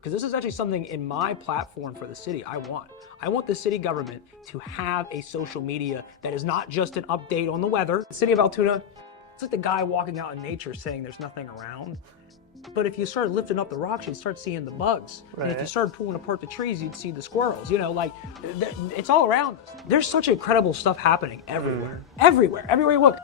Because this is actually something in my platform for the city I want. I want the city government to have a social media that is not just an update on the weather. The city of Altoona, it's like the guy walking out in nature saying there's nothing around. But if you started lifting up the rocks, you'd start seeing the bugs. Right. And if you started pulling apart the trees, you'd see the squirrels. You know, like, it's all around us. There's such incredible stuff happening everywhere. Everywhere you look.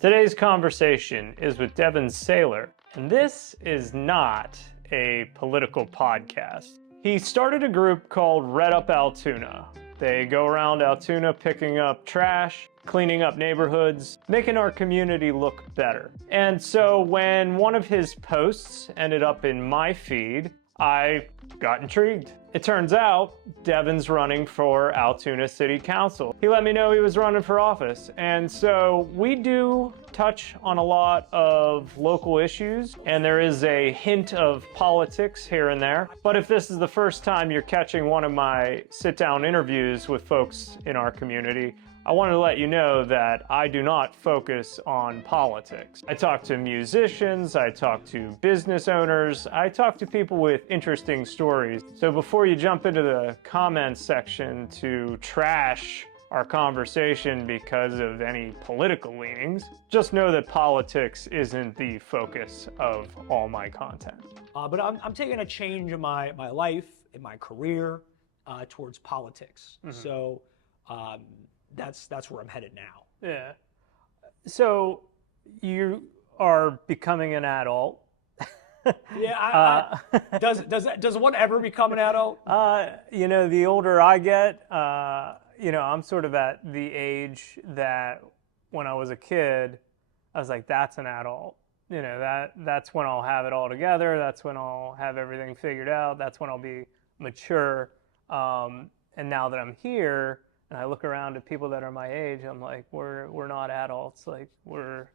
Today's conversation is with Devin Saylor, and this is not a political podcast. He started a group called Redd Up Altoona. They go around Altoona picking up trash, cleaning up neighborhoods, making our community look better. And so when one of his posts ended up in my feed, I got intrigued. It turns out Devin's running for Altoona City Council. He let me know he was running for office. And so we do touch on a lot of local issues, and there is a hint of politics here and there. But if this is the first time you're catching one of my sit-down interviews with folks in our community, I wanted to let you know that I do not focus on politics. I talk to musicians, I talk to business owners, I talk to people with interesting stories. So before you jump into the comments section to trash our conversation because of any political leanings, just know that politics isn't the focus of all my content. But I'm taking a change in my life, in my career, towards politics. Mm-hmm. So that's where I'm headed now. Yeah. So you are becoming an adult. Yeah. Does one ever become an adult? You know, the older I get, you know, I'm sort of at the age that when I was a kid, I was like, that's an adult. You know, that's when I'll have it all together. That's when I'll have everything figured out. That's when I'll be mature. And now that I'm here, and I look around at people that are my age, I'm like, we're not adults. Like we're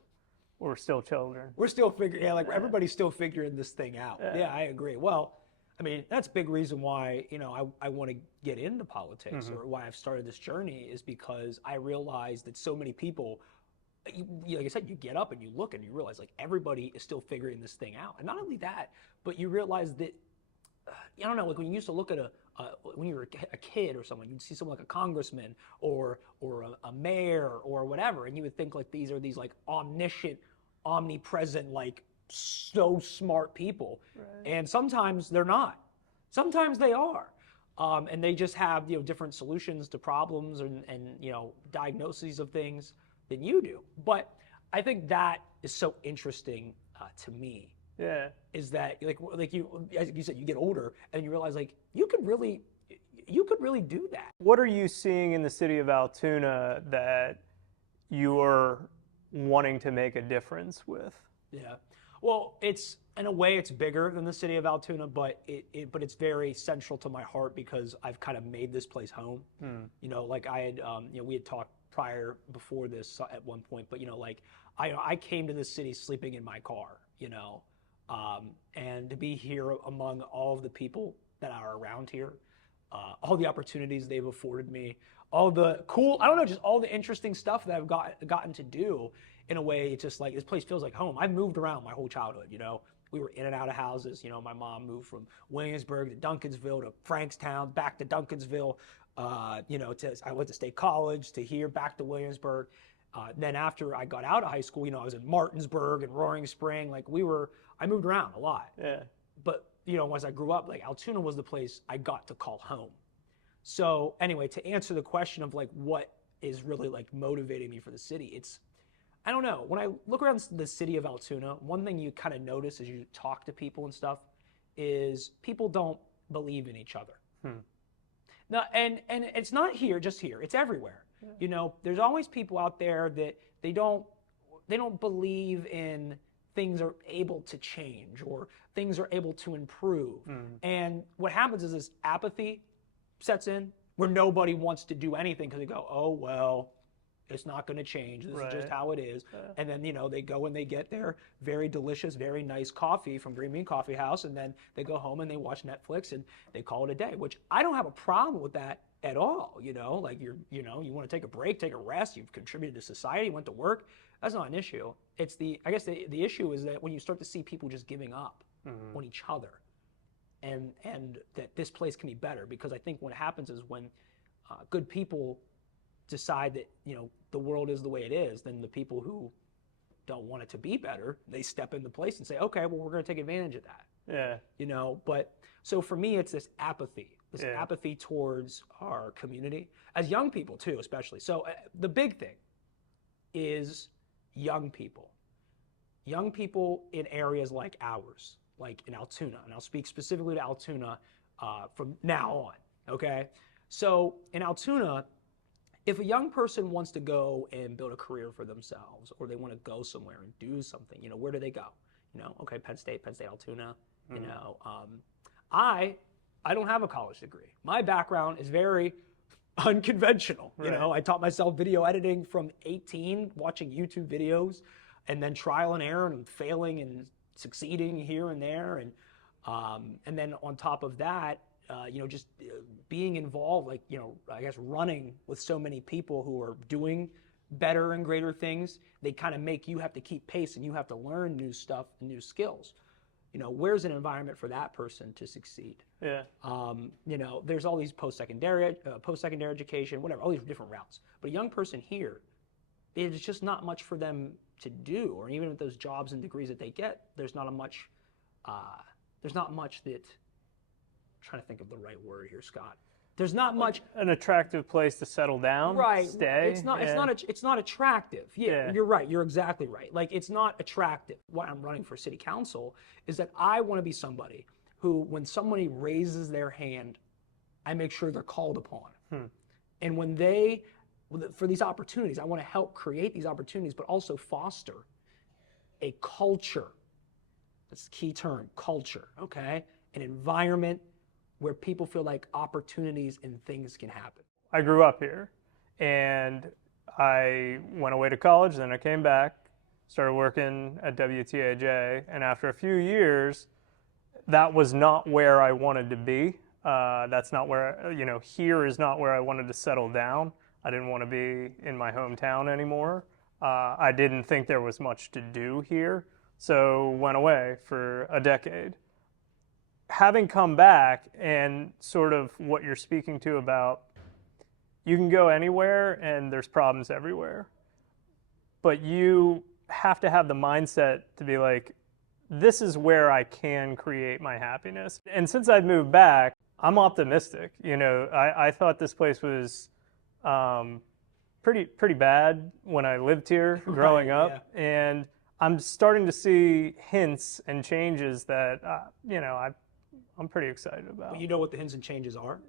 still children. We're still figuring, everybody's still figuring this thing out. Yeah, I agree. Well, I mean, that's a big reason why, you know, I want to get into politics, or why I've started this journey, is because I realize that so many people, like I said, you get up and you look and you realize like everybody is still figuring this thing out. And not only that, but you realize that, I don't know, like when you used to look at when you were a kid or someone, you'd see someone like a congressman or a mayor or whatever, and you would think like these are these like omniscient, omnipresent, like so smart people. Right. And sometimes they're not. Sometimes they are. And they just have, you know, different solutions to problems and you know, diagnoses of things than you do. But I think that is so interesting to me. Yeah. Is that like you, as you said, you get older and you realize like you could really do that. What are you seeing in the city of Altoona that you're wanting to make a difference with? Yeah. Well, it's in a way it's bigger than the city of Altoona, but it's very central to my heart because I've kind of made this place home. You know, like I had, you know, we had talked before this at one point, but you know, like I came to this city sleeping in my car, you know. And to be here among all of the people that are around here, all the opportunities they've afforded me, all the cool, I don't know, just all the interesting stuff that I've gotten to do. In a way, it's just like, this place feels like home. I've moved around my whole childhood, you know. We were in and out of houses. You know, my mom moved from Williamsburg to Duncansville to Frankstown, back to Duncansville. You know, I went to State College, to here, back to Williamsburg. Then after I got out of high school, you know, I was in Martinsburg and Roaring Spring. Like I moved around a lot. Yeah. But, you know, as I grew up, like Altoona was the place I got to call home. So anyway, to answer the question of like what is really like motivating me for the city, it's, I don't know. When I look around the city of Altoona, one thing you kind of notice as you talk to people and stuff is people don't believe in each other. Now, and it's not just here. It's everywhere. Yeah. You know, there's always people out there that they don't believe in things are able to change or things are able to improve. And what happens is this apathy sets in where nobody wants to do anything because they go, oh, well, it's not going to change. This is just how it is. And then, you know, they go and they get their very delicious, very nice coffee from Green Bean Coffee House, and then they go home and they watch Netflix and they call it a day, which I don't have a problem with that at all. You know, like you want to take a break, take a rest, you've contributed to society, went to work. That's not an issue. It's I guess the issue is that when you start to see people just giving up, on each other, and that this place can be better. Because I think what happens is when good people decide that the world is the way it is, then the people who don't want it to be better, they step into place and say, okay, well, we're going to take advantage of that. Yeah. But so for me, it's this apathy towards our community as young people too, especially. So the big thing is young people in areas like ours, like in Altoona, and I'll speak specifically to Altoona from now on, okay? So in Altoona, if a young person wants to go and build a career for themselves, or they want to go somewhere and do something, where do they go? Okay, Penn State, Altoona, I don't have a college degree. My background is very unconventional. Right. I taught myself video editing from 18, watching YouTube videos, and then trial and error and failing and succeeding here and there, and then on top of that, just being involved, I guess running with so many people who are doing better and greater things, they kind of make you have to keep pace and you have to learn new stuff, new skills. Where's an environment for that person to succeed? Yeah. There's all these post-secondary education, whatever, all these different routes. But a young person here, there's just not much for them to do, or even with those jobs and degrees that they get, there's not much that, I'm trying to think of the right word here, Scott. There's not much. An attractive place to settle down, right? Stay. It's not attractive. Yeah, you're right. You're exactly right. It's not attractive. Why I'm running for city council is that I want to be somebody who, when somebody raises their hand, I make sure they're called upon. And when for these opportunities, I want to help create these opportunities, but also foster a culture. That's the key term, culture. Okay, an environment where people feel like opportunities and things can happen. I grew up here, and I went away to college, then I came back, started working at WTAJ, and after a few years, that was not where I wanted to be. That's not where, here is not where I wanted to settle down. I didn't want to be in my hometown anymore. I didn't think there was much to do here, so went away for a decade. Having come back, and sort of what you're speaking to about, you can go anywhere and there's problems everywhere, but you have to have the mindset to be like, this is where I can create my happiness. And since I've moved back, I'm optimistic. I thought this place was pretty bad when I lived here growing up, and I'm starting to see hints and changes that I'm pretty excited about. Well, you know what the hints and changes are?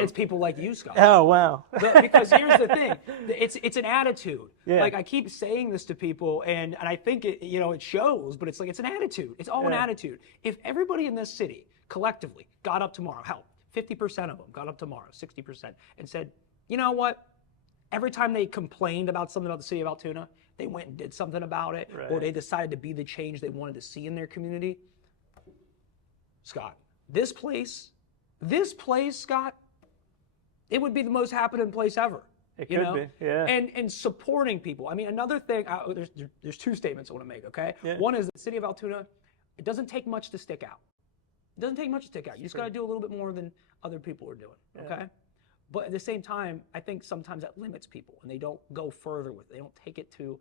It's people like you, Scott. Oh, wow. Because here's the thing, it's an attitude. Yeah. I keep saying this to people, and I think it shows, but it's an attitude. It's all an attitude. If everybody in this city collectively got up tomorrow, hell, 50% of them got up tomorrow, 60%, and said, you know what? Every time they complained about something about the city of Altoona, they went and did something about it, or they decided to be the change they wanted to see in their community. Scott, this place, Scott, it would be the most happening place ever. It could be, yeah. And supporting people. I mean, another thing, there's two statements I want to make, okay? Yeah. One is the city of Altoona, it doesn't take much to stick out. It doesn't take much to stick out. You just got to do a little bit more than other people are doing, okay? But at the same time, I think sometimes that limits people, and they don't go further with it. They don't take it to,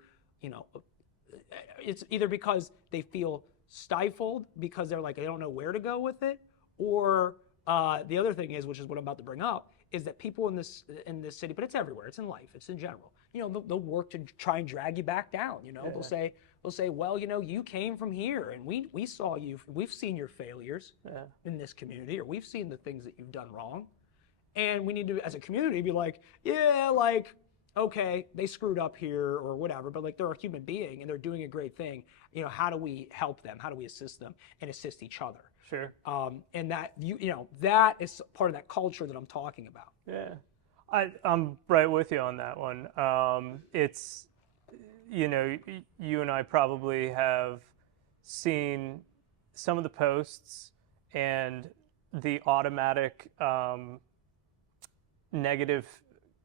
it's either because they feel stifled because they're they don't know where to go with it, or the other thing is, which is what I'm about to bring up, is that people in this city, but it's everywhere, it's in life, it's in general, they'll work to try and drag you back down. They'll say, well, you came from here, and we saw you, we've seen your failures in this community, or we've seen the things that you've done wrong, and we need to, as a community, be like, okay, they screwed up here or whatever, but they're a human being and they're doing a great thing. How do we help them? How do we assist them and assist each other? Sure. And that that is part of that culture that I'm talking about. Yeah, I'm right with you on that one. It's, you and I probably have seen some of the posts and the automatic negative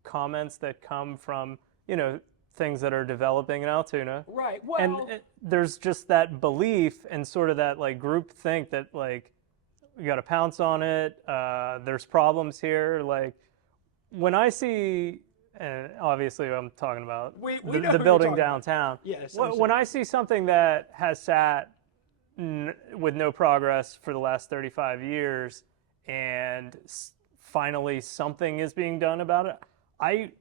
comments that come from, things that are developing in Altoona. Right. Well, And there's just that belief and sort of that like group think that like we got to pounce on it. There's problems here. Like when I see, and obviously I'm talking about We know the who you're building talking about. downtown. Yes, When I see something that has sat with no progress for the last 35 years and finally something is being done about it, I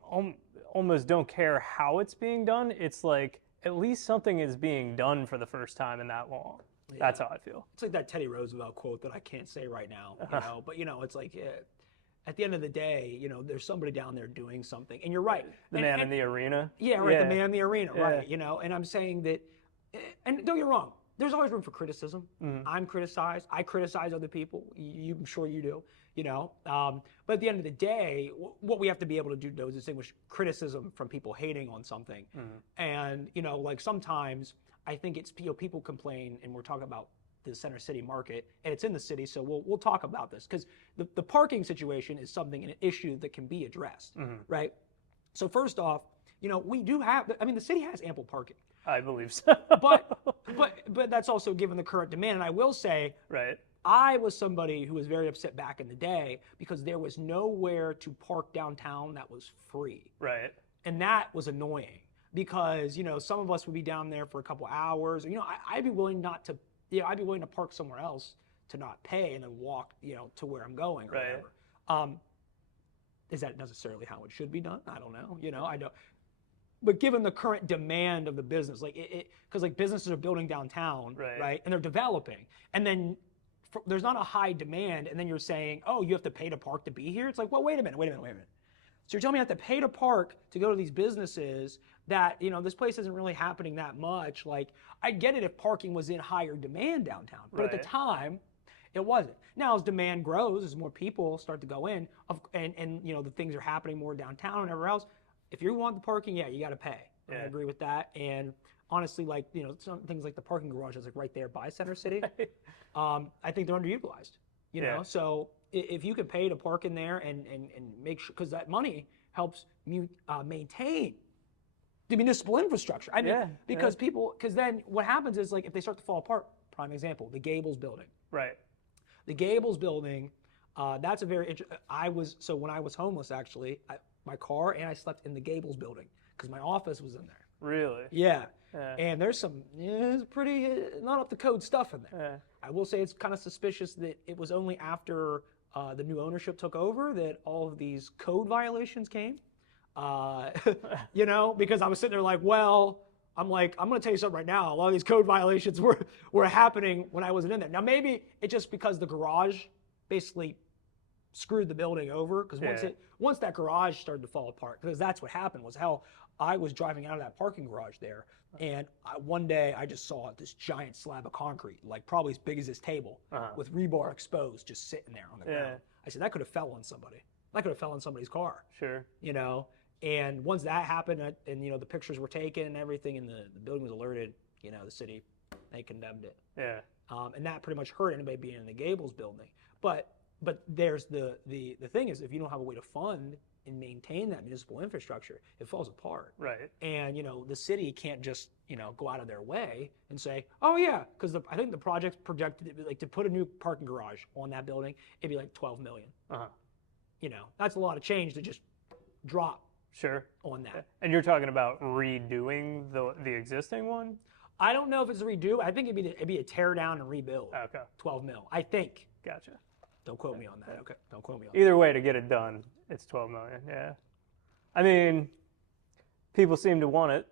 almost don't care how it's being done. It's like at least something is being done for the first time in that long. Yeah. That's how I feel. It's like that Teddy Roosevelt quote that I can't say right now, but it's like at the end of the day, there's somebody down there doing something, and you're right. The man in the arena. Yeah, right. Yeah. The man in the arena, right? And I'm saying that, and don't get me wrong, there's always room for criticism. Mm-hmm. I'm criticized. I criticize other people. I'm sure you do. But at the end of the day, what we have to be able to do though is distinguish criticism from people hating on something. Mm-hmm. And like sometimes I think it's people complain, and we're talking about the center city market, and it's in the city, so we'll talk about this because the parking situation is something, an issue that can be addressed, mm-hmm. right? So first off, we do have. I mean, the city has ample parking. I believe so. but that's also given the current demand, and I will say, right. I was somebody who was very upset back in the day because there was nowhere to park downtown that was free. Right. And that was annoying because, some of us would be down there for a couple hours. I'd be willing not to, I'd be willing to park somewhere else to not pay and then walk, to where I'm going or whatever. Is that necessarily how it should be done? I don't know. I don't. But given the current demand of the business, because businesses are building downtown, right? And they're developing, and then there's not a high demand, and then you're saying, oh, you have to pay to park to be here? It's like, well, wait a minute. So you're telling me I have to pay to park to go to these businesses that, this place isn't really happening that much. Like, I get it if parking was in higher demand downtown, but at the time, it wasn't. Now, as demand grows, as more people start to go in, and the things are happening more downtown and everywhere else, if you want the parking, you got to pay. Yeah. I agree with that. And honestly, some things like the parking garage is right there by Center City. I think they're underutilized. So if you could pay to park in there and make sure, because that money helps maintain the municipal infrastructure. I mean, because then what happens is if they start to fall apart. Prime example, the Gables building. Right. The Gables building. That's a very. So when I was homeless, actually, my car and I slept in the Gables building because my office was in there. Really? Yeah. And there's some it's pretty not up to code stuff in there. I will say it's kind of suspicious that it was only after the new ownership took over that all of these code violations came. Because I was sitting there I'm going to tell you something right now. A lot of these code violations were happening when I wasn't in there. Now maybe it's just because the garage basically screwed the building over because once that garage started to fall apart, because that's what happened was I was driving out of that parking garage there, and one day I just saw this giant slab of concrete, probably as big as this table, with rebar exposed, just sitting there on the ground. I said, that could have fell on somebody. That could have fell on somebody's car. Sure. And once that happened, and the pictures were taken and everything, and the building was alerted, the city, they condemned it. Yeah. And that pretty much hurt anybody being in the Gables building. But there's the thing is, if you don't have a way to fund and maintain that municipal infrastructure, it falls apart. Right. And the city can't just go out of their way and say, oh yeah, because I think the project's projected to put a new parking garage on that building, it'd be $12 million. That's a lot of change to just drop. Sure. On that. And you're talking about redoing the existing one? I don't know if it's a redo. I think it'd be a tear down and rebuild. Okay. 12 mil. I think. Gotcha. Don't quote me on that. Okay. Don't quote me on that. Either way, to get it done, it's 12 million. Yeah. I mean, people seem to want it.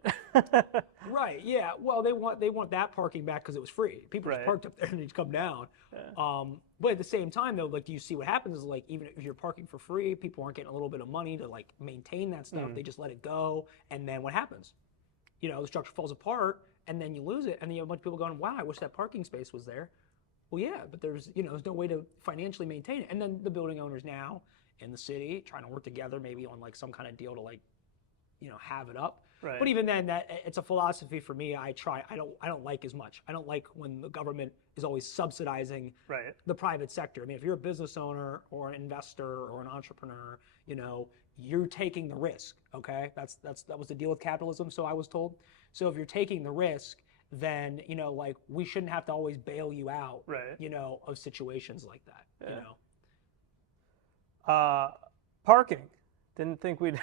Right. Yeah. Well, they want that parking back because it was free. People just parked up there and they just come down. Yeah. But at the same time, though, do you see what happens is even if you're parking for free, people aren't getting a little bit of money to maintain that stuff. They just let it go, and then what happens? The structure falls apart, and then you lose it, and you have a bunch of people going, "Wow, I wish that parking space was there." Well, yeah, but there's no way to financially maintain it, and then the building owners now in the city trying to work together, maybe on some kind of deal to have it up. Right. But even then, that it's a philosophy for me. I don't like as much. I don't like when the government is always subsidizing the private sector. I mean, if you're a business owner or an investor or an entrepreneur, you're taking the risk, okay? That was the deal with capitalism, so I was told. So if you're taking the risk, then, you know, like, we shouldn't have to always bail you out, Right. you know, of situations like that, Yeah. you know? Parking. Didn't think we'd.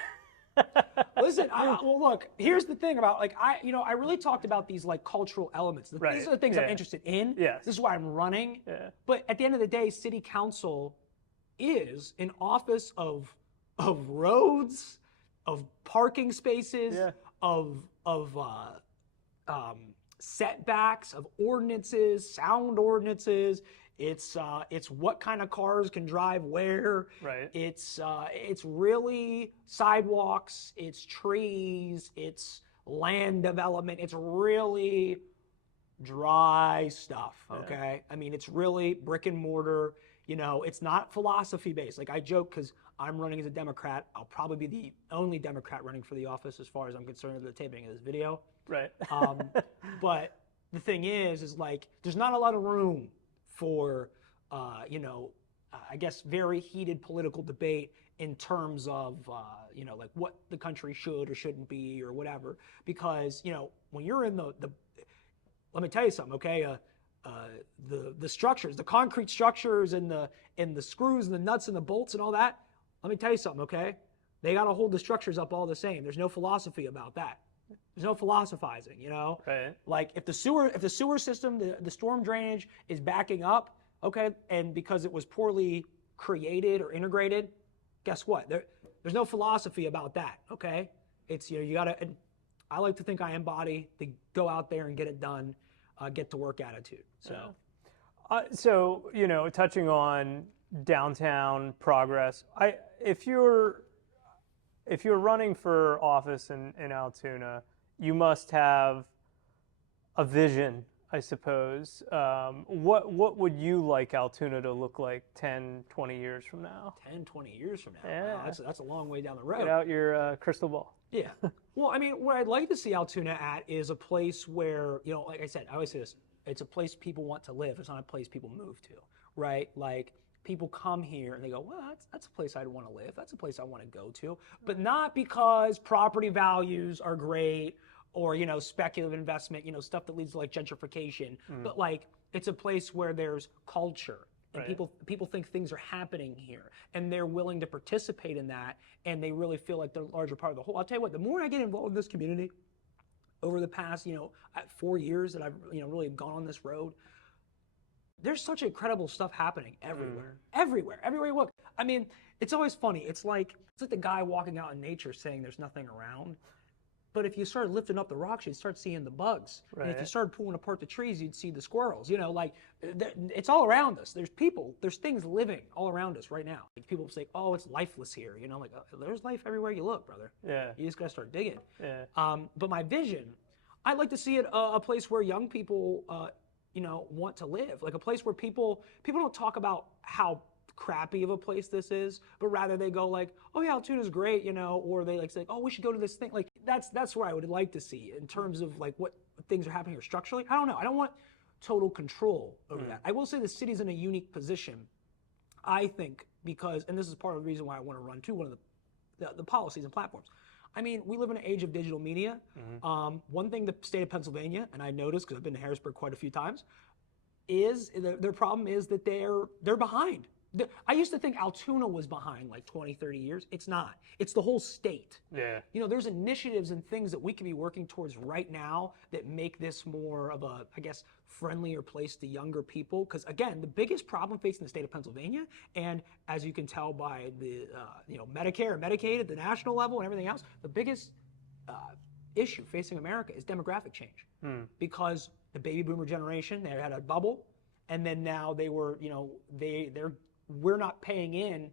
Listen, well, look, here's the thing about, like, I really talked about these, like, cultural elements. Right. These are the things Yeah. I'm interested in. Yes. This is why I'm running. Yeah. But at the end of the day, city council is an office of roads, of parking spaces, Yeah. of setbacks, of ordinances, sound ordinances. It's what kind of cars can drive where. Right. It's really sidewalks. It's trees. It's land development. It's really dry stuff. Okay. I mean, it's really brick and mortar. You know, it's not philosophy based. Like, I joke because I'm running as a Democrat. I'll probably be the only Democrat running for the office as far as I'm concerned at the taping of this video. Right. But the thing is like, there's not a lot of room for, you know, I guess very heated political debate in terms of, you know, like what the country should or shouldn't be or whatever. Because, you know, when you're in the let me tell you something, okay? The structures, the concrete structures and the screws and the nuts and the bolts and all that, let me tell you something, okay? They got to hold the structures up all the same. There's no philosophy about that. There's no philosophizing, you know? Right. Like, if the sewer system, the storm drainage is backing up, okay, and because it was poorly created or integrated, guess what? There's no philosophy about that, okay? It's, you know, you got to, I like to think I embody the go out there and get it done, get to work attitude. So, So, you know, touching on downtown progress, if you're running for office in Altoona, you must have a vision, I suppose. What would you like Altoona to look like 10, 20 years from now? 10, 20 years from now, Yeah. wow, that's a long way down the road. Get out your crystal ball. Yeah. Well, I mean, what I'd like to see Altoona at is a place where, you know, like I said, I always say this, it's a place people want to live. It's not a place people move to, right? Like, people come here and they go, well, that's a place I'd want to live. That's a place I want to go to. But not because property values are great or, you know, speculative investment, you know, stuff that leads to, like, gentrification. But, like, it's a place where there's culture. And Right. people think things are happening here, and they're willing to participate in that, and they really feel like they're a larger part of the whole. I'll tell you what, the more I get involved in this community over the past, you know, 4 years that I've, you know, really gone on this road, there's such incredible stuff happening everywhere. Everywhere you look. I mean, it's always funny. It's like the guy walking out in nature saying there's nothing around. But if you started lifting up the rocks, you'd start seeing the bugs. And if you Right. started pulling apart the trees, you'd see the squirrels. You know, like, it's all around us. There's people, there's things living all around us right now. Like, people say, oh, it's lifeless here. You know, like, there's life everywhere you look, brother. Yeah. You just got to start digging. Yeah. But my vision, I'd like to see it a place where young people, you know, want to live. Like, a place where people don't talk about how crappy of a place this is, but rather they go like, oh yeah, Altoona's great, you know, or they like say, oh, we should go to this thing. Like, that's where I would like to see in terms of like what things are happening here structurally. I don't know. I don't want total control over that. I will say the city's in a unique position, I think, because, and this is part of the reason why I want to run too, one of the policies and platforms. I mean, we live in an age of digital media. One thing the state of Pennsylvania, and I noticed because I've been to Harrisburg quite a few times, is their problem is that they're behind. I used to think Altoona was behind like 20, 30 years. It's not. It's the whole state. Yeah. You know, there's initiatives and things that we could be working towards right now that make this more of a, I guess, friendlier place to younger people. Because again, the biggest problem facing the state of Pennsylvania, and as you can tell by the, you know, Medicare and Medicaid at the national level and everything else, the biggest issue facing America is demographic change. Because the baby boomer generation, they had a bubble, and then now they were, you know, we're not paying in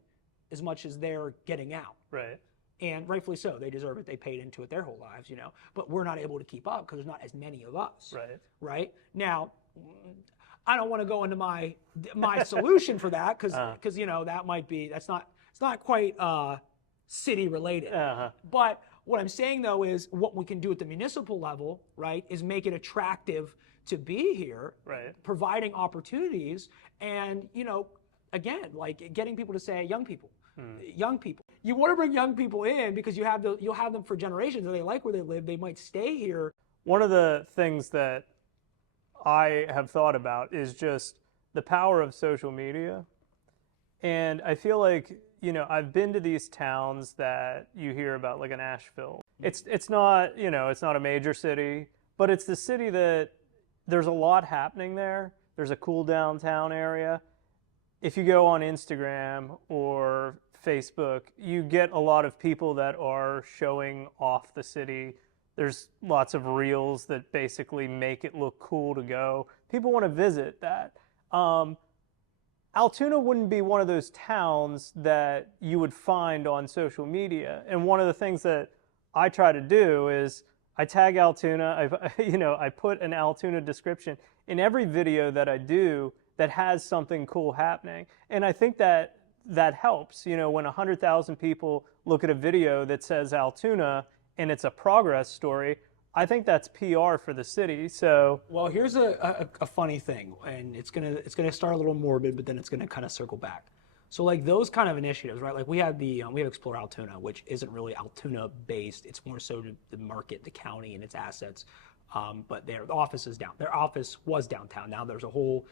as much as they're getting out. Right. And rightfully so. They deserve it. They paid into it their whole lives, you know. But we're not able to keep up because there's not as many of us. Right. Right? Now, I don't want to go into my solution for that because you know, that might be, it's not quite city related. But what I'm saying though is what we can do at the municipal level, right, is make it attractive to be here, Right. providing opportunities, and, you know, again, like getting people to say young people. You want to bring young people in because you'll have them for generations, and they like where they live. They might stay here. One of the things that I have thought about is just the power of social media. And I feel like, I've been to these towns that you hear about, like in Asheville. It's not, it's not a major city, but it's the city that there's a lot happening there. There's a cool downtown area. If you go on Instagram or Facebook, you get a lot of people that are showing off the city. There's lots of reels that basically make it look cool to go. People want to visit that. Altoona wouldn't be one of those towns that you would find on social media. And one of the things that I try to do is I tag Altoona. I put an Altoona description in every video that I do that has something cool happening. And I think that helps. When 100,000 people look at a video that says Altoona and it's a progress story, I think that's PR for the city. So, well, here's a funny thing, and it's gonna start a little morbid, but then it's gonna kind of circle back. So, like those kind of initiatives, right? Like we have Explore Altoona, which isn't really Altoona based. It's more so the market, the county, and its assets. But the office is down. Their office was downtown. Now there's a whole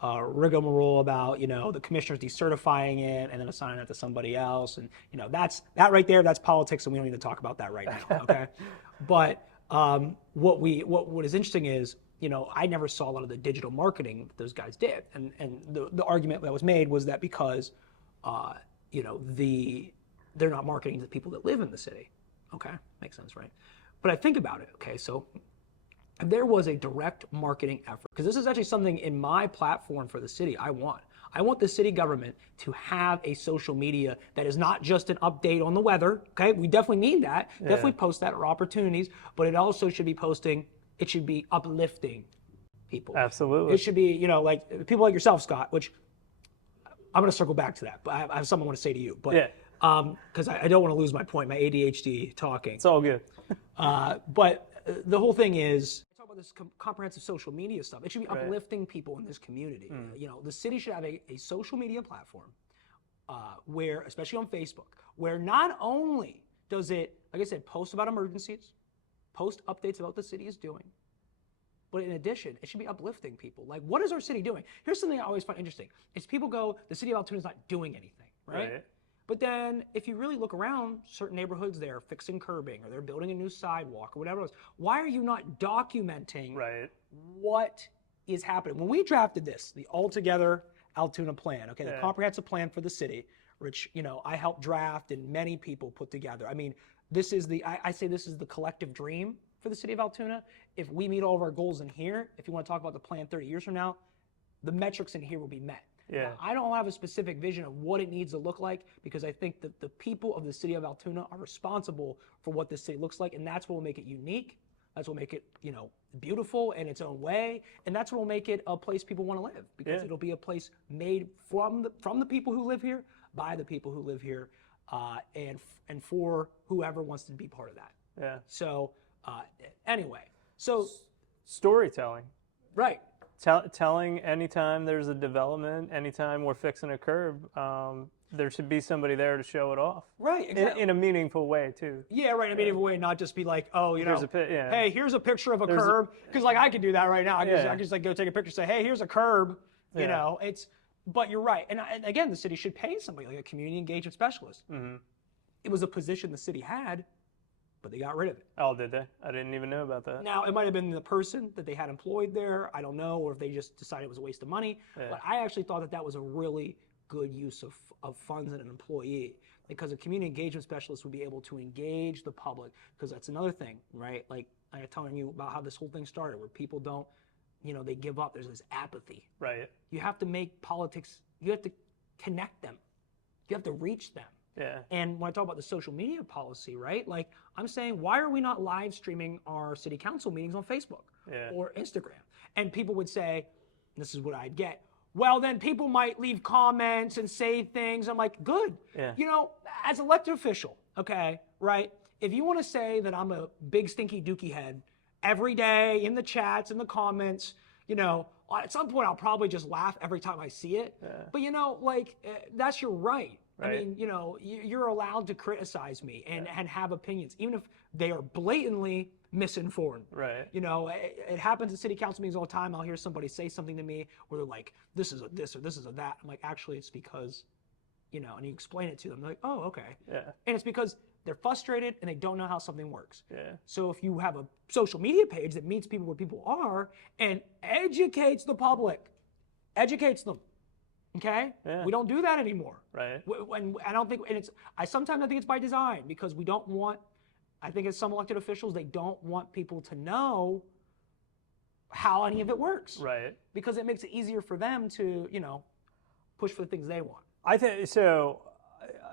rigmarole about the commissioners decertifying it and then assigning it to somebody else, and that right there, that's politics, and we don't need to talk about that right now. Okay, but what is interesting is, I never saw a lot of the digital marketing that those guys did, and the argument that was made was that because, they're not marketing to the people that live in the city. Okay, makes sense, right? But I think about it. Okay, so there was a direct marketing effort, because this is actually something in my platform for the city. I want the city government to have a social media that is not just an update on the weather. Okay, we definitely need that. Yeah. Definitely post that or opportunities, but it also should be it should be uplifting people. Absolutely. It should be, like people like yourself, Scott, which I'm going to circle back to that, but I have something I want to say to you. But because I don't want to lose my point, my ADHD talking. It's all good. But the whole thing is, talk about this comprehensive social media stuff. It should be uplifting people in this community. The city should have a social media platform where, especially on Facebook, where not only does it, like I said, post about emergencies, post updates about what the city is doing, but in addition, it should be uplifting people. Like, what is our city doing? Here's something I always find interesting. Is people go, the city of Altoona is not doing anything, right? But then if you really look around, certain neighborhoods, they're fixing curbing or they're building a new sidewalk or whatever else. Why are you not documenting what is happening? When we drafted this, the Altogether Altoona plan, the comprehensive plan for the city, which, I helped draft and many people put together. I mean, this is I say this is the collective dream for the city of Altoona. If we meet all of our goals in here, if you want to talk about the plan 30 years from now, the metrics in here will be met. Yeah. Now, I don't have a specific vision of what it needs to look like, because I think that the people of the city of Altoona are responsible for what this city looks like, and that's what will make it unique. That's what will make it, beautiful in its own way, and that's what will make it a place people want to live, because it'll be a place made from the people who live here, by the people who live here, and for whoever wants to be part of that. Yeah. So anyway, so storytelling. Right. Telling anytime there's a development, anytime we're fixing a curb, there should be somebody there to show it off. Right, exactly. In a meaningful way, too. Yeah, right, in a meaningful way, not just be like, oh, hey, here's a picture of a There's curb. Because, I could do that right now. I can just go take a picture and say, hey, here's a curb. But you're right. And again, the city should pay somebody, like a community engagement specialist. Mm-hmm. It was a position the city had, but they got rid of it. Oh, did they? I didn't even know about that. Now, it might have been the person that they had employed there. I don't know, or if they just decided it was a waste of money. Yeah. But I actually thought that was a really good use of funds and an employee, because a community engagement specialist would be able to engage the public, because that's another thing, right? Like I was telling you about how this whole thing started, where people don't, they give up. There's this apathy. Right. You have to make politics, you have to connect them. You have to reach them. Yeah. And when I talk about the social media policy, right? Like I'm saying, why are we not live streaming our city council meetings on Facebook or Instagram? And people would say, this is what I'd get, well, then people might leave comments and say things. I'm like, good. Yeah. As elected official, okay, right? If you want to say that I'm a big stinky dookie head every day in the chats, in the comments, at some point I'll probably just laugh every time I see it. Yeah. But that's your right. I Right. mean, you're allowed to criticize me and have opinions, even if they are blatantly misinformed. Right. It happens at city council meetings all the time. I'll hear somebody say something to me where they're like, this is a this or this is a that. I'm like, actually, it's because, and you explain it to them. They're like, oh, okay. Yeah. And it's because they're frustrated and they don't know how something works. Yeah. So if you have a social media page that meets people where people are and educates the public, educates them. Okay? Yeah. We don't do that anymore. Right. And I don't think, sometimes I think it's by design because we don't want, I think as some elected officials, they don't want people to know how any of it works. Right. Because it makes it easier for them to, push for the things they want. I think so.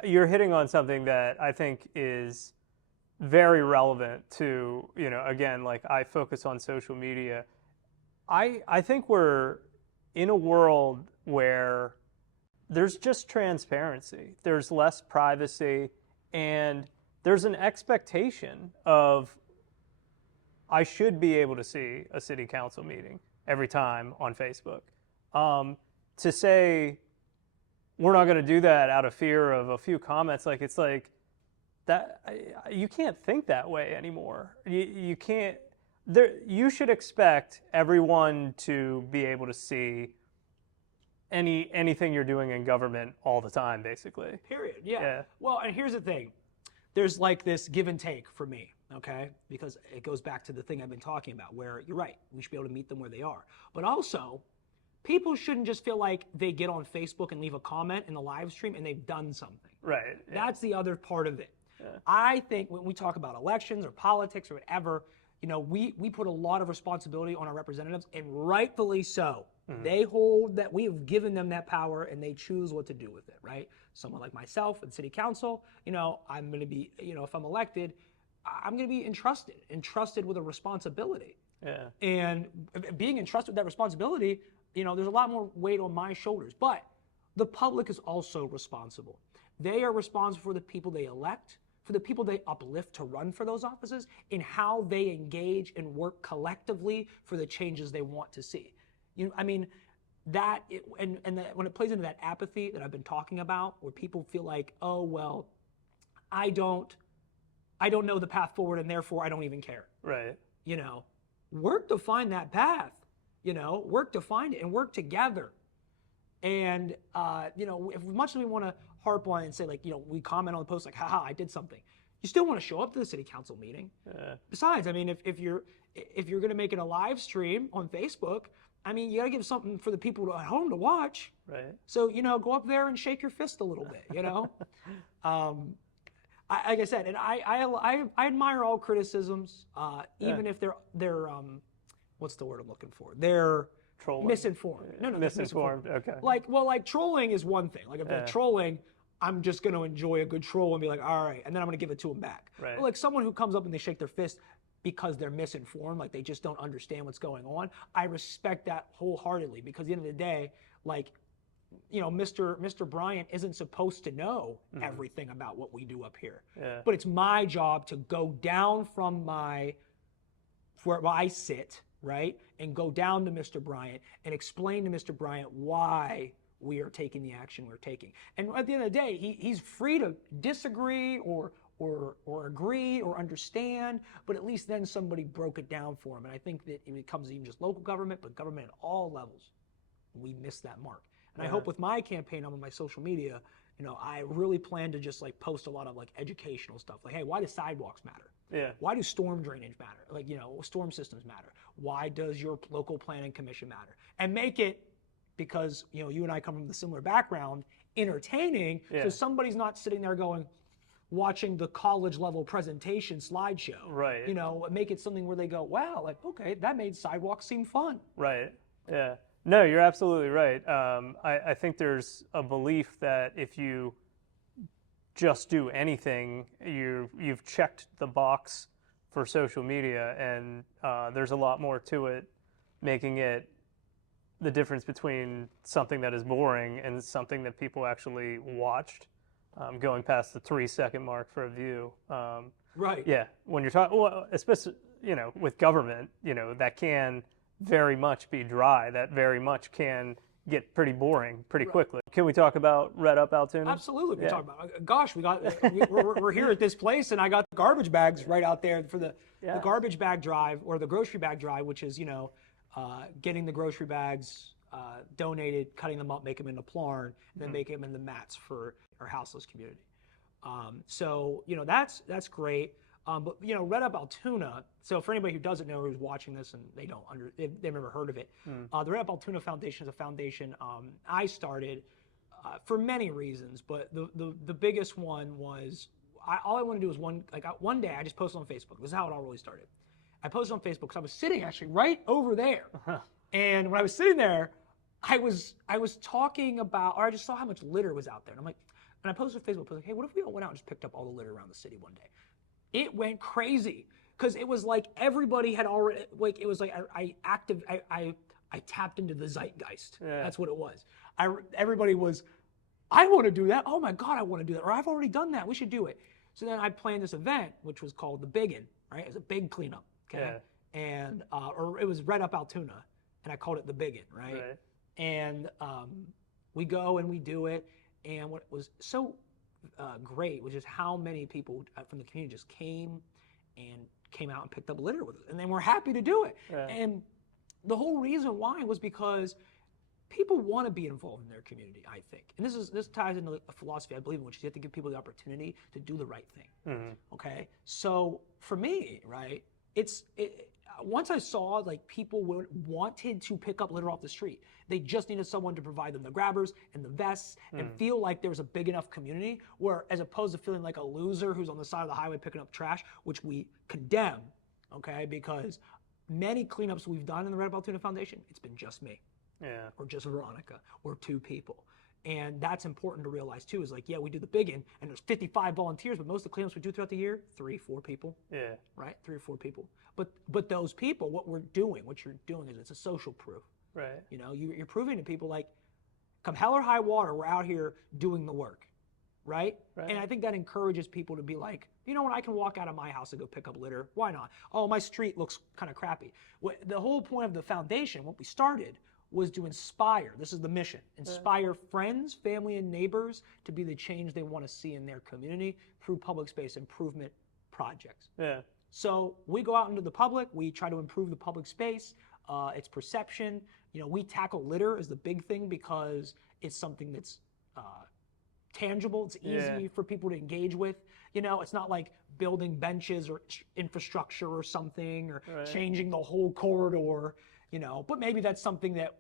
You're hitting on something that I think is very relevant to, again, like I focus on social media. I think we're in a world where there's just transparency, there's less privacy, and there's an expectation of I should be able to see a city council meeting every time on Facebook. To say we're not going to do that out of fear of a few comments, it's like that. You can't think that way anymore. You can't. You should expect everyone to be able to see anything you're doing in government all the time, basically. Period. Yeah. Well, and here's the thing. There's this give and take for me, okay? Because it goes back to the thing I've been talking about where you're right. We should be able to meet them where they are. But also, people shouldn't just feel like they get on Facebook and leave a comment in the live stream and they've done something. Right. Yeah. That's the other part of it. Yeah. I think when we talk about elections or politics or whatever, we put a lot of responsibility on our representatives, and rightfully so. Mm-hmm. They hold that, we have given them that power and they choose what to do with it, right? Someone like myself in city council, I'm going to be, if I'm elected, I'm going to be entrusted with a responsibility. Yeah. And being entrusted with that responsibility, there's a lot more weight on my shoulders. But the public is also responsible. They are responsible for the people they elect, for the people they uplift to run for those offices, and how they engage and work collectively for the changes they want to see. When it plays into that apathy that I've been talking about, where people feel like, oh, well, I don't know the path forward and therefore I don't even care. Right. Work to find that path, work to find it and work together. And, as much as we want to harp on and say, we comment on the post, haha, I did something. You still want to show up to the city council meeting. Besides, if you're going to make it a live stream on Facebook, you got to give something for the people at home to watch. Right. So, go up there and shake your fist a little bit, like I said, and I admire all criticisms, even if they're what's the word I'm looking for? They're trolling. Misinformed. No, misinformed. Okay. Like trolling is one thing. Like if they're trolling, I'm just going to enjoy a good troll and be like, all right, and then I'm going to give it to them back. Right. But like someone who comes up and they shake their fist because they're misinformed, like they just don't understand what's going on, I respect that wholeheartedly, because at the end of the day, Mr. Bryant isn't supposed to know everything about what we do up here. Yeah. But it's my job to go down from where I sit, right, and go down to Mr. Bryant and explain to Mr. Bryant why we are taking the action we're taking. And at the end of the day, he's free to disagree or agree or understand, but at least then somebody broke it down for him. And I think that it becomes even just local government, but government at all levels, we miss that mark. And I hope with my campaign on my social media, I really plan to just post a lot of educational stuff. Hey, why do sidewalks matter? Yeah. Why do storm drainage matter? Storm systems matter. Why does your local planning commission matter? And make it, because you and I come from the similar background, entertaining. Yeah. So somebody's not sitting there watching the college level presentation slideshow. Right. Make it something where they go, wow, okay, that made sidewalks seem fun. Right. Yeah. No, you're absolutely right. I think there's a belief that if you just do anything, you've checked the box for social media, and there's a lot more to it, making it the difference between something that is boring and something that people actually watched, going past the 3-second mark for a view. Right. Yeah. When you're talking, especially with government, that can very much be dry. That very much can get pretty boring pretty quickly. Can we talk about Redd Up Altoona? Absolutely, we talk about. Gosh, we're here at this place, and I got the garbage bags right out there for the garbage bag drive or the grocery bag drive, which is getting the grocery bags donated, cutting them up, make them into plarn, and then make them into mats for our houseless community. So that's great. But Redd Up Altoona. So for anybody who doesn't know, who's watching this and they've never heard of it, the Redd Up Altoona Foundation is a foundation I started for many reasons, but the biggest one was all I wanted to do was one day I just posted on Facebook. This is how it all really started. I posted on Facebook because I was sitting actually right over there, and when I was sitting there, I was talking about, or I just saw how much litter was out there, and I posted on Facebook, I was like, hey, what if we all went out and just picked up all the litter around the city one day? It went crazy because it was like everybody had already, like it was like I tapped into the zeitgeist. Yeah. That's what it was. Everybody was, I want to do that. Oh my God, I want to do that. Or I've already done that. We should do it. So then I planned this event, which was called the Biggin, right? It was a big cleanup, okay? Yeah. And or it was Redd Up Altoona, and I called it the Biggin, right? And we go and we do it, and what was so great was just how many people from the community just came out and picked up litter with us, and they were happy to do it. Yeah. And the whole reason why was because people want to be involved in their community, I think. And this ties into a philosophy I believe in, which is you have to give people the opportunity to do the right thing. Mm-hmm. Okay? So for me, right, once I saw like people wanted to pick up litter off the street, they just needed someone to provide them the grabbers and the vests and feel like there was a big enough community where, as opposed to feeling like a loser who's on the side of the highway picking up trash, which we condemn, okay, because many cleanups we've done in the Redd Up Altoona Foundation, it's been just me. Yeah. Or just Veronica, or two people. And that's important to realize too, is like, yeah, we do the Biggin, and there's 55 volunteers, but most of the cleanups we do throughout the year, 3-4 people. Yeah. Right? 3 or 4 people. But those people, what you're doing is it's a social proof. Right. You're proving to people like, come hell or high water, we're out here doing the work. Right? And I think that encourages people to be like, you know what, I can walk out of my house and go pick up litter. Why not? Oh, my street looks kind of crappy. The whole point of the foundation, what we started, was to inspire, this is the mission, inspire friends, family, and neighbors to be the change they want to see in their community through public space improvement projects. Yeah. So we go out into the public, we try to improve the public space, its perception. We tackle litter as the big thing because it's something that's tangible, it's easy for people to engage with. It's not like building benches or infrastructure or something, or changing the whole corridor. But maybe that's something that,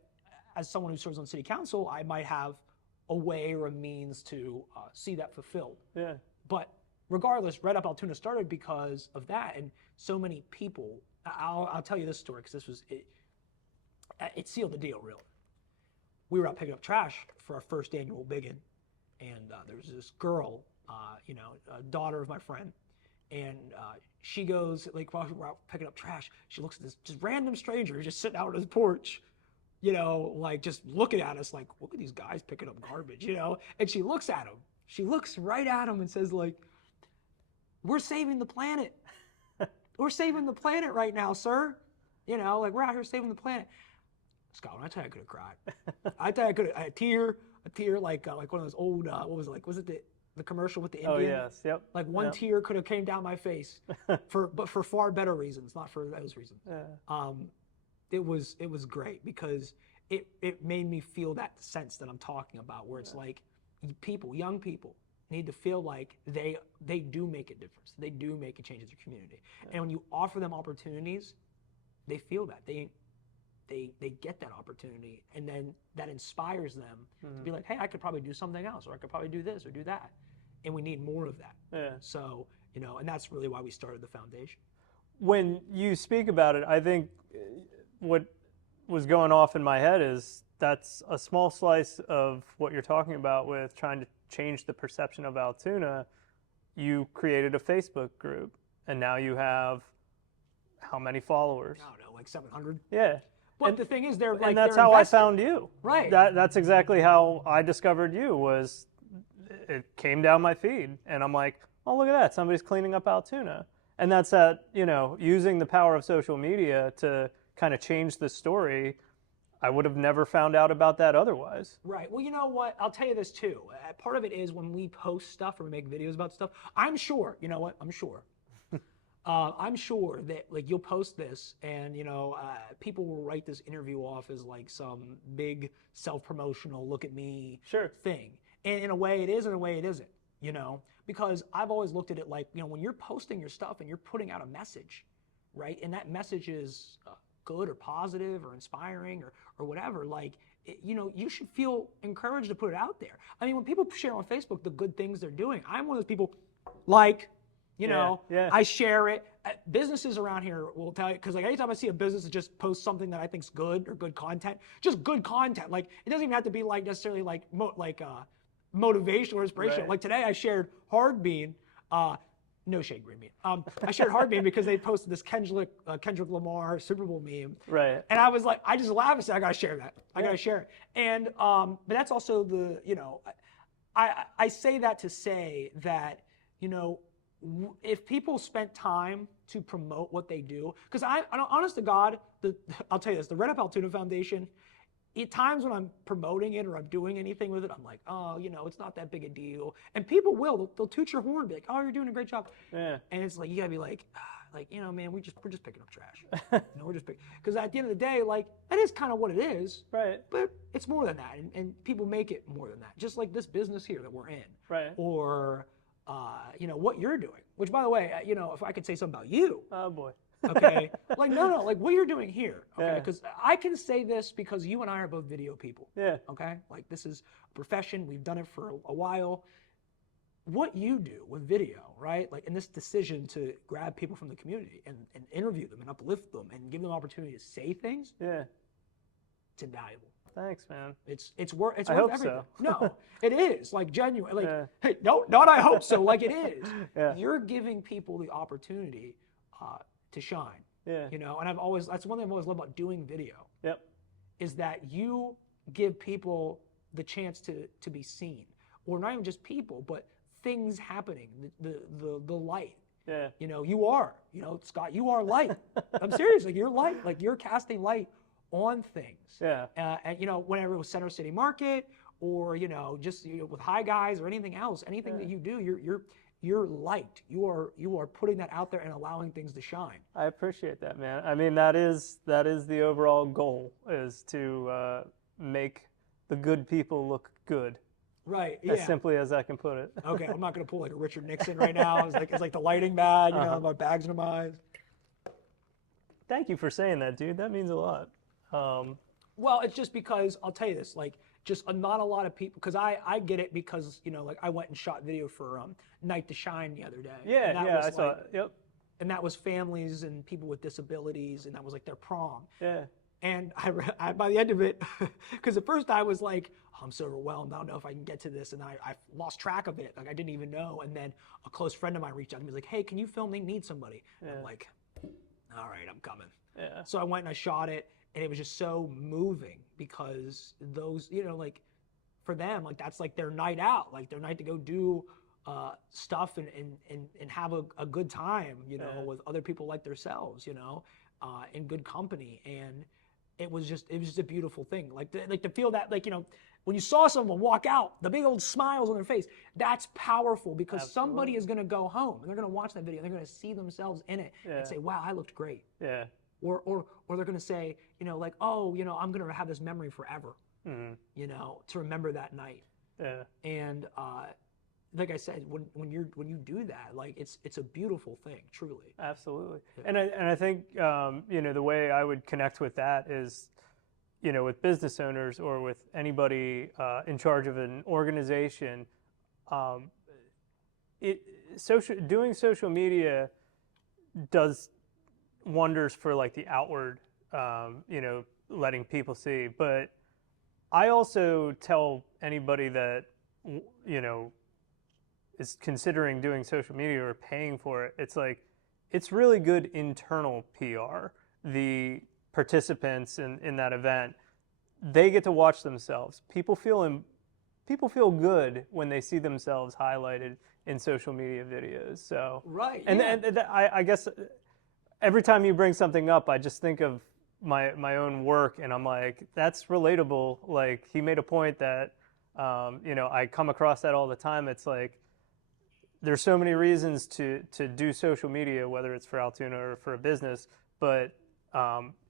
as someone who serves on city council, I might have a way or a means to see that fulfilled. Yeah. But regardless, Redd Up Altoona started because of that, and so many people. I'll tell you this story because this was it. It sealed the deal, really. We were out picking up trash for our first annual Biggin, and there was this girl, a daughter of my friend. And she goes, like, while we're out picking up trash, she looks at this just random stranger just sitting out on his porch, like just looking at us like, look at these guys picking up garbage, And she looks at him. She looks right at him and says, like, we're saving the planet. We're saving the planet right now, sir. Like, we're out here saving the planet. Scott, I tell you, I could have cried. I tell you, I could have, a tear, like one of those old, what was it like? Was it the commercial with the Indian? Oh, yes, yep. Like one tear could have came down my face, but for far better reasons, not for those reasons. Yeah. It was great because it made me feel that sense that I'm talking about, where it's like young people need to feel like they do make a difference. They do make a change in their community. Yeah. And when you offer them opportunities, they feel that. They get that opportunity, and then that inspires them to be like, hey, I could probably do something else, or I could probably do this or do that. And we need more of that. Yeah. So, and that's really why we started the foundation. When you speak about it, I think what was going off in my head is that's a small slice of what you're talking about with trying to change the perception of Altoona. You created a Facebook group, and now you have how many followers? I don't know, like 700. Yeah. But the thing is, they're like, and that's how I found you. Right. That's exactly how I discovered you. Was it came down my feed, and I'm like, oh, look at that, somebody's cleaning up Altoona. And that's that, using the power of social media to kind of changed the story, I would have never found out about that otherwise. Right. Well, you know what? I'll tell you this too. Part of it is when we post stuff or we make videos about stuff, I'm sure, you know what? I'm sure that like you'll post this and, people will write this interview off as like some big self-promotional, look at me thing. And in a way it is, in a way it isn't, because I've always looked at it like, when you're posting your stuff and you're putting out a message, right? And that message is good or positive or inspiring or whatever, like, you should feel encouraged to put it out there. I mean, when people share on Facebook the good things they're doing, I'm one of those people like, I share it. Businesses around here will tell you, because like anytime I see a business that just posts something that I think's good or good content, just good content, like it doesn't even have to be like necessarily like motivational or inspirational. Right. Like today I shared Hard Bean. No shade, Green Bean. I shared Hard Bean because they posted this Kendrick Lamar Super Bowl meme. Right. And I was like, I just laughed and said, I gotta share that. I gotta share it. And but that's also the, I say that to say that, if people spent time to promote what they do, because honest to God, I'll tell you this, the Redd Up Altoona Foundation, at times when I'm promoting it or I'm doing anything with it, I'm like, oh, it's not that big a deal. And people they'll toot your horn, be like, oh, you're doing a great job. Yeah. And it's like, you gotta be like, man, we're just picking up trash. We're just picking, because at the end of the day, like, that is kind of what it is. Right. But it's more than that, and people make it more than that. Just like this business here that we're in. Right. Or, what you're doing. Which, by the way, if I could say something about you. Oh boy. Okay. Like, no, like what you're doing here. Okay. Because I can say this because you and I are both video people. Yeah. Okay. Like, this is a profession. We've done it for a while. What you do with video, right? Like, in this decision to grab people from the community and interview them and uplift them and give them opportunity to say things. Yeah. It's invaluable. Thanks, man. It's worth I hope everything. so. No, it is like genuine. Like, hey, no, not I hope so. Like it is. Yeah. You're giving people the opportunity to shine. Yeah. And that's one thing I've always loved about doing video. Yep. Is that you give people the chance to be seen, or not even just people, but things happening. The light. Yeah. You are. Scott, you are light. I'm serious. Like you're light. Like you're casting light on things. Yeah. And whenever it was Center City Market or just with Hi Guys or anything else, anything that you do, you're light. You are putting that out there and allowing things to shine. I appreciate that, man. I mean, that is the overall goal, is to make the good people look good. Right. As simply as I can put it. Okay, I'm not gonna pull like a Richard Nixon right now. It's like the lighting bad. My bags in my eyes. Thank you for saying that, dude. That means a lot. Well, it's just because I'll tell you this, like, just not a lot of people, because I get it because, like I went and shot video for Night to Shine the other day. Yeah, I saw it. Yep. And that was families and people with disabilities, and that was like their prom. Yeah. And I by the end of it, because at first I was like, I'm so overwhelmed, I don't know if I can get to this, and I lost track of it, like I didn't even know. And then a close friend of mine reached out to me, was like, hey, can you film? They need somebody. And I'm like, all right, I'm coming. Yeah. So I went and I shot it. And it was just so moving because those, like for them, like that's like their night out, like their night to go do stuff and have a good time, with other people like themselves, in good company. And it was just a beautiful thing. Like to feel that, like, when you saw someone walk out, the big old smiles on their face, that's powerful because somebody is going to go home and they're going to watch that video and they're going to see themselves in it and say, wow, I looked great. Yeah. Or they're going to say, like, oh, I'm going to have this memory forever, to remember that night. Yeah. And like I said, when you do that, like it's a beautiful thing, truly. Absolutely. Yeah. And I think the way I would connect with that is, with business owners or with anybody in charge of an organization, doing social media does wonders for like the outward, letting people see. But I also tell anybody that, is considering doing social media or paying for it, it's like, it's really good internal PR. The participants in that event, they get to watch themselves. People feel good when they see themselves highlighted in social media videos. So right. And I guess every time you bring something up, I just think of my own work, and I'm like, that's relatable. Like, he made a point that, I come across that all the time. It's like, there's so many reasons to do social media, whether it's for Altoona or for a business, but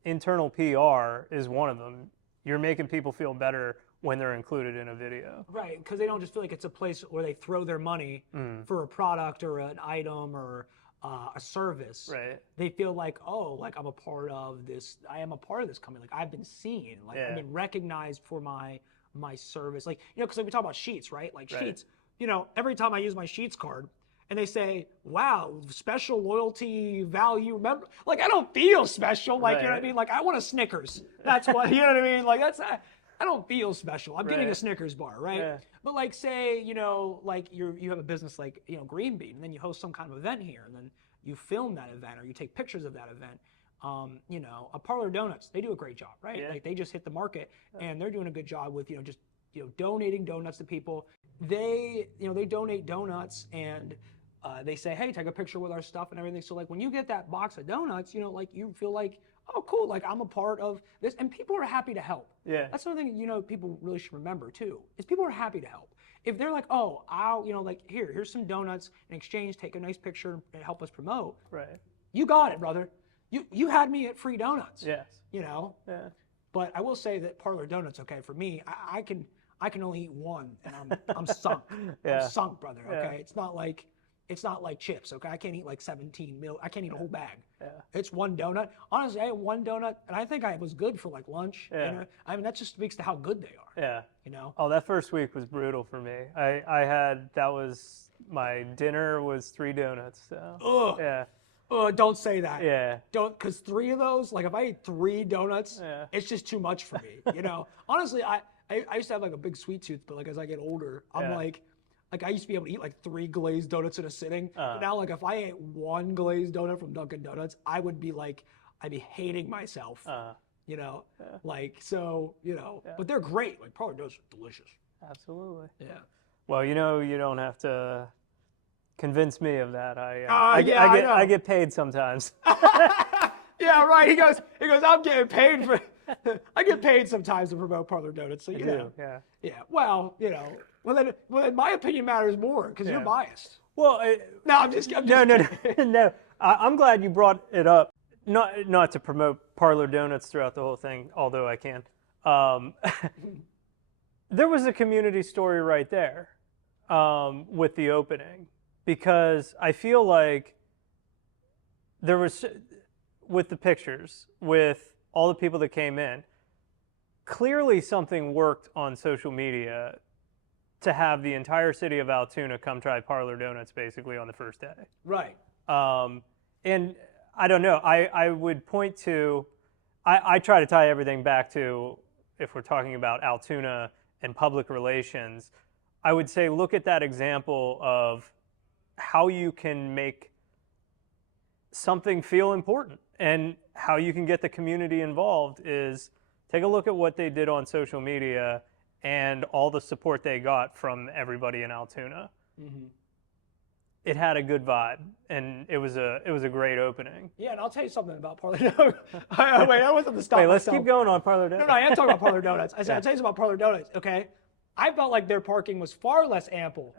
internal PR is one of them. You're making people feel better when they're included in a video. Right, because they don't just feel like it's a place where they throw their money for a product or an item or a service. Right. They feel like, oh, like I'm a part of this. I am a part of this company. Like I've been seen. Like I've been recognized for my service. Like, because we talk about Sheets, right? Like Sheets, every time I use my Sheets card and they say, wow, special loyalty value member. Like I don't feel special. Like, you know what I mean? Like I want a Snickers. That's what, you know what I mean? Like I don't feel special. I'm getting a Snickers bar, right? Yeah. But like say, like you have a business like, Green Bean, and then you host some kind of event here, and then you film that event or you take pictures of that event. A Parlor Donuts, they do a great job, right? Yeah. Like they just hit the market and they're doing a good job with, just donating donuts to people. They donate donuts and they say, hey, take a picture with our stuff and everything. So like when you get that box of donuts, like you feel like, oh, cool, like I'm a part of this, and people are happy to help. Yeah. That's another thing, people really should remember too, is people are happy to help. If they're like, oh, I'll, like here's some donuts in exchange, take a nice picture and help us promote. Right. You got it, brother. You had me at free donuts. Yes. Yeah. But I will say that Parlor Donuts, okay, for me, I can only eat one and I'm sunk. I'm sunk, brother. Okay. It's not like chips, okay? I can't eat like 17 mil. I can't eat a whole bag. Yeah. It's one donut. Honestly, I had one donut, and I think I was good for like lunch. Yeah. I mean, that just speaks to how good they are. Yeah. Oh, that first week was brutal for me. My dinner was 3 donuts. So. Ugh. Yeah. Don't say that. Yeah. Because 3 of those, like if I eat 3 donuts, it's just too much for me. Honestly, I used to have like a big sweet tooth, but like as I get older, I'm like I used to be able to eat like 3 glazed donuts in a sitting. But now, like if I ate 1 glazed donut from Dunkin' Donuts, I'd be hating myself. Like so, But they're great. Like Parlor Donuts are delicious. Absolutely. Yeah. Well, you don't have to convince me of that. I get paid sometimes. Yeah, right. He goes. I'm getting paid for. I get paid sometimes to promote Parlor Donuts. So you know. Yeah. Yeah. Well, Well, then my opinion matters more because you're biased. Well, no, I'm just no. I'm glad you brought it up. Not to promote Parlor Donuts throughout the whole thing, although I can. There was a community story right there with the opening, because I feel like there was, with the pictures, with all the people that came in, clearly something worked on social media to have the entire city of Altoona come try Parlor Donuts basically on the first day. Right. And I don't know, I would point to, I try to tie everything back to, if we're talking about Altoona and public relations, I would say look at that example of how you can make something feel important and how you can get the community involved is take a look at what they did on social media and all the support they got from everybody in Altoona. Mm-hmm. It had a good vibe, and it was a great opening. Yeah, and I'll tell you something about Parlor Donuts. Wait, I wasn't to stop Wait, let's myself. Keep going on Parlor Donuts. No, I am talking about Parlor Donuts. I'll tell you something about Parlor Donuts, okay? I felt like their parking was far less ample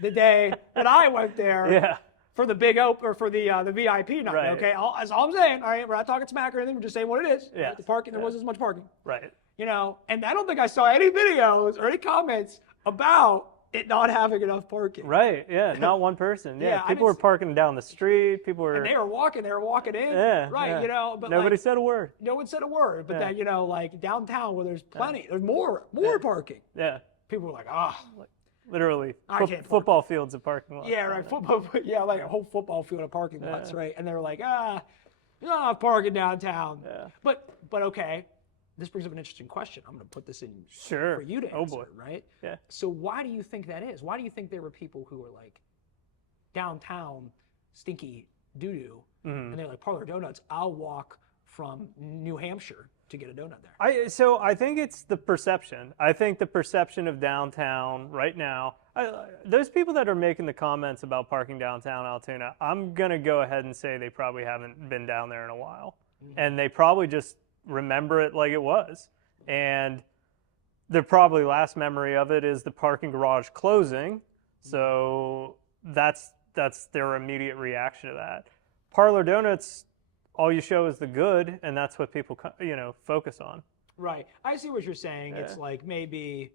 the day that I went there for the big or for the VIP night, okay? That's all I'm saying, all right? We're not talking smack or anything. We're just saying what it is. Yeah. Right? The parking, there wasn't as much parking. Right. And I don't think I saw any videos or any comments about it not having enough parking. Right, yeah, not one person. Yeah, people were parking down the street. People were. And they were walking in. Yeah. Right, but nobody said a word. No one said a word. But then, like downtown where there's plenty, there's more parking. Yeah. People were like, literally, football fields of parking lots. Yeah, right. Football, like a whole football field of parking lots, right? And they were like, there's not enough parking downtown. Yeah. But okay. This brings up an interesting question. I'm going to put this in for you to answer, right? Yeah. So why do you think that is? Why do you think there were people who were like downtown stinky doo-doo, and they're like, Parlor Donuts, I'll walk from New Hampshire to get a donut there? So I think it's the perception. I think the perception of downtown right now, those people that are making the comments about parking downtown Altoona, I'm going to go ahead and say they probably haven't been down there in a while. Mm-hmm. And they probably just remember it like it was. And the probably last memory of it is the parking garage closing. So that's their immediate reaction to that. Parlor Donuts, all you show is the good, and that's what people focus on. Right. I see what you're saying. It's like maybe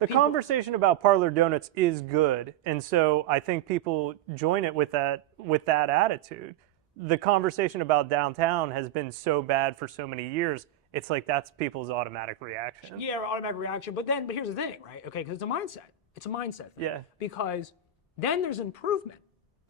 the conversation about Parlor Donuts is good, and so I think people join it with that attitude. The conversation about downtown has been so bad for so many years. It's like that's people's automatic reaction. Yeah, automatic reaction. But here's the thing, right? Okay, because it's a mindset. It's a mindset thing. Yeah. Because then there's improvement,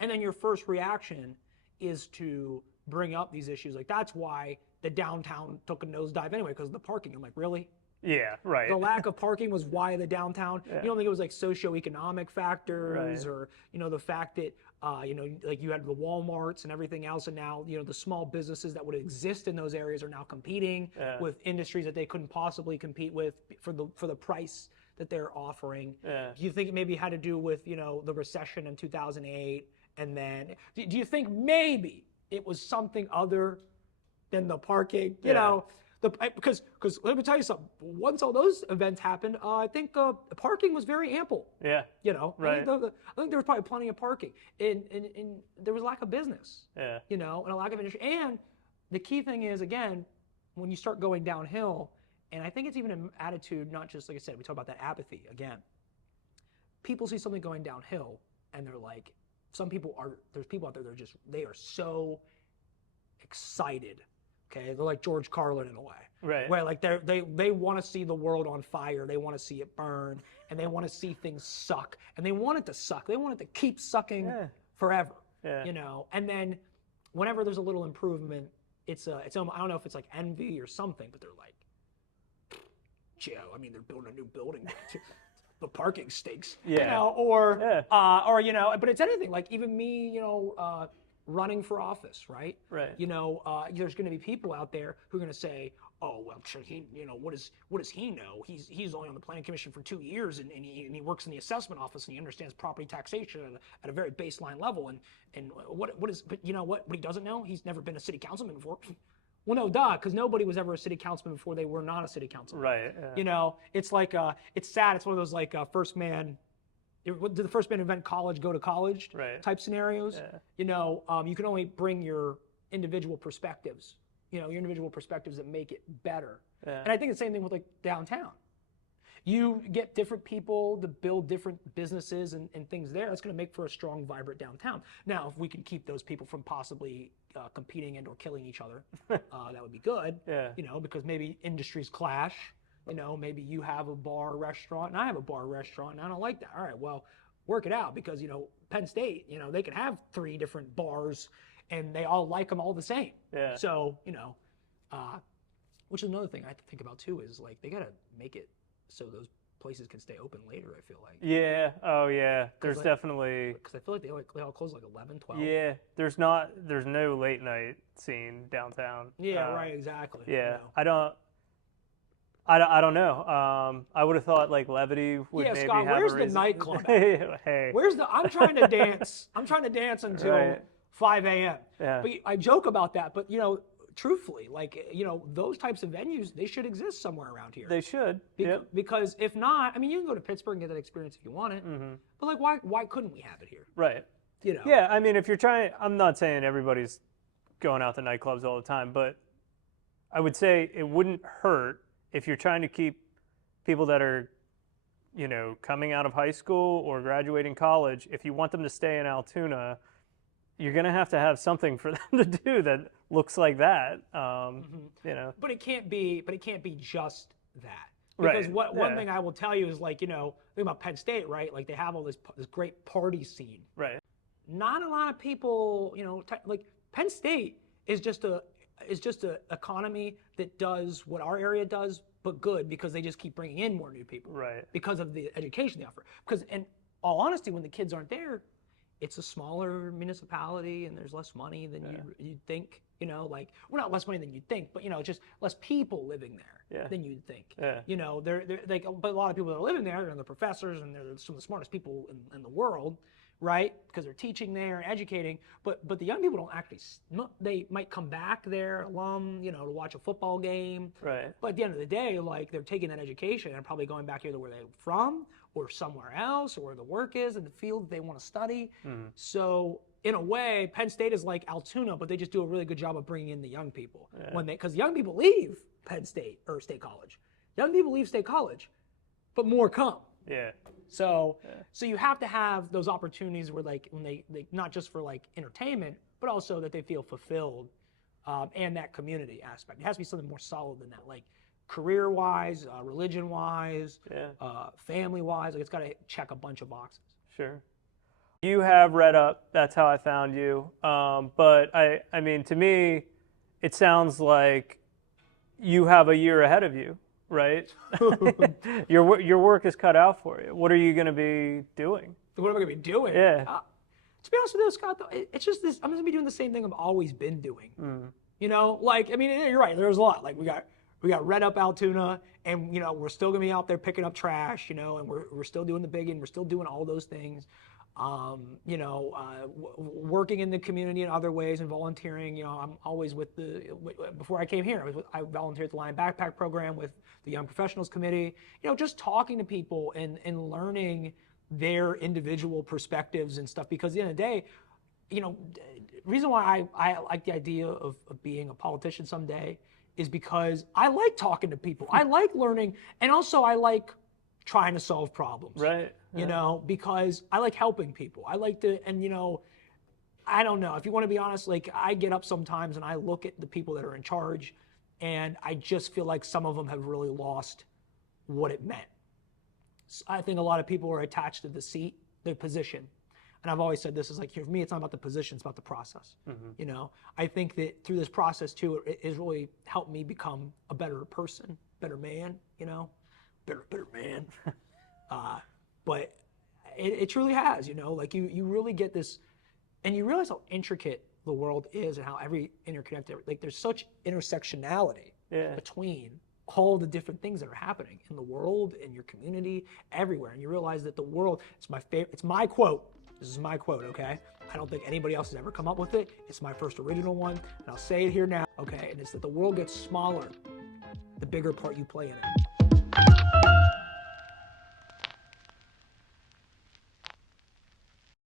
and then your first reaction is to bring up these issues. Like that's why the downtown took a nosedive anyway, because of the parking. I'm like, really? Yeah, right. The lack of parking was why the downtown. Yeah. You don't think it was like socioeconomic factors, right. or the fact that like you had the Walmarts and everything else, and now the small businesses that would exist in those areas are now competing with industries that they couldn't possibly compete with for the price that they're offering. Yeah. Do you think it maybe had to do with the recession in 2008, and then do you think maybe it was something other than the parking? Because let me tell you something. Once all those events happened, I think parking was very ample. Yeah. Right. I think there was probably plenty of parking, and there was a lack of business. Yeah. And a lack of industry. And the key thing is, again, when you start going downhill, and I think it's even an attitude, not just like I said, we talk about that apathy again. People see something going downhill, and they're like, there's people out there that are they are so excited. Okay, they're like George Carlin in a way, right? Where like they want to see the world on fire, they want to see it burn, and they want to see things suck, and they want it to suck, they want it to keep sucking forever, And then whenever there's a little improvement, it's I don't know if it's like envy or something, but they're like, Joe, I mean they're building a new building, the parking stinks, but it's anything like even me, running for office, right? Right. There's going to be people out there who are going to say, "Oh, well, he, what does he know? He's only on the planning commission for 2 years, and he works in the assessment office, and he understands property taxation at a very baseline level. And what he doesn't know? He's never been a city councilman before." Well, no, duh, because nobody was ever a city councilman before they were not a city councilman. Right. Yeah. It's like it's sad. It's one of those like first man. Did the first man invent college, go to college type scenarios? Yeah. You can only bring your individual perspectives, your individual perspectives that make it better. Yeah. And I think the same thing with like downtown. You get different people to build different businesses and things there. That's going to make for a strong, vibrant downtown. Now, if we can keep those people from possibly competing and or killing each other, that would be good. Yeah. Because maybe industries clash. Maybe you have a bar restaurant and I have a bar restaurant and I don't like that. All right, well, work it out because, Penn State, they can have 3 different bars and they all like them all the same. Yeah. So, which is another thing I have to think about too is like they got to make it so those places can stay open later, I feel like. Yeah. Oh, yeah. There's definitely. Because I feel like they all close like 11, 12. Yeah. There's no late night scene downtown. Yeah, right, exactly. Yeah. I don't know. I would have thought like Levity would maybe Scott, have where's a the reason. nightclub? Hey. I'm trying to dance. I'm trying to dance until 5 a.m. Yeah. But I joke about that. But truthfully, like those types of venues, they should exist somewhere around here. They should. Because if not, I mean, you can go to Pittsburgh and get that experience if you want it. Mm-hmm. But like, why couldn't we have it here? Right. Yeah. I mean, if you're trying, I'm not saying everybody's going out to nightclubs all the time, but I would say it wouldn't hurt if you're trying to keep people that are, coming out of high school or graduating college, if you want them to stay in Altoona, you're going to have something for them to do that looks like that. But it can't be just that. Because right. One thing I will tell you is like, think about Penn State, right? Like they have all this great party scene. Right. Not a lot of people, like Penn State is just a economy that does what our area does, but good because they just keep bringing in more new people. Right. Because of the education they offer. Because in all honesty, when the kids aren't there, it's a smaller municipality and there's less money than you'd think. Not less money than you'd think, but just less people living there than you'd think. Yeah. But a lot of people that are living there, they're the professors and they're some of the smartest people in the world. right? Because they're teaching there and educating, but the young people don't actually, they might come back there, alum, you know, to watch a football game. Right. But at the end of the day, like they're taking that education and probably going back either where they're from or somewhere else or where the work is in the field that they want to study. So in a way, Penn State is like Altoona, but they just do a really good job of bringing in the young people because young people leave Penn State or State College. Young people leave State College, but more come. Yeah. So you have to have those opportunities where like when they not just for like entertainment, but also that they feel fulfilled, and that community aspect. It has to be something more solid than that, like career-wise, religion-wise, family-wise. Like it's got to check a bunch of boxes. Sure. You have Redd Up. That's how I found you. But I mean, to me, it sounds like you have a year ahead of you, right? Your work is cut out for you. What are you going to be doing? What am I going to be doing? Yeah. To be honest with you, Scott, though, it's just this. I'm going to be doing the same thing I've always been doing. You know, like I mean, you're right. There's a lot. Like we got Redd Up Altoona, and you know we're still going to be out there picking up trash. You know, and we're still doing the bigging. We're still doing all those things. You know, working in the community in other ways and volunteering. You know, I'm always with before I came here, I volunteered at the Lion Backpack Program with the Young Professionals Committee. You know, just talking to people and learning their individual perspectives and stuff, because at the end of the day, you know, reason why I like the idea of being a politician someday is because I like talking to people. I like learning, and also I like trying to solve problems. Right. You know, because I like helping people. I like to, and you know, I don't know, if you want to be honest, like I get up sometimes and I look at the people that are in charge and I just feel like some of them have really lost what it meant. I think a lot of people are attached to the seat, their position. And I've always said this is like, for me, it's not about the position, it's about the process. You know, I think that through this process too, it has really helped me become a better person, better man, you know, better man. But it truly has, you know, like you really get this, and you realize how intricate the world is and how every interconnected, like there's such intersectionality between all the different things that are happening in the world, in your community, everywhere. And you realize that the world, it's my favorite, it's my quote. This is my quote, okay? I don't think anybody else has ever come up with it. It's my first original one, and I'll say it here now, okay? And it's that the world gets smaller the bigger part you play in it.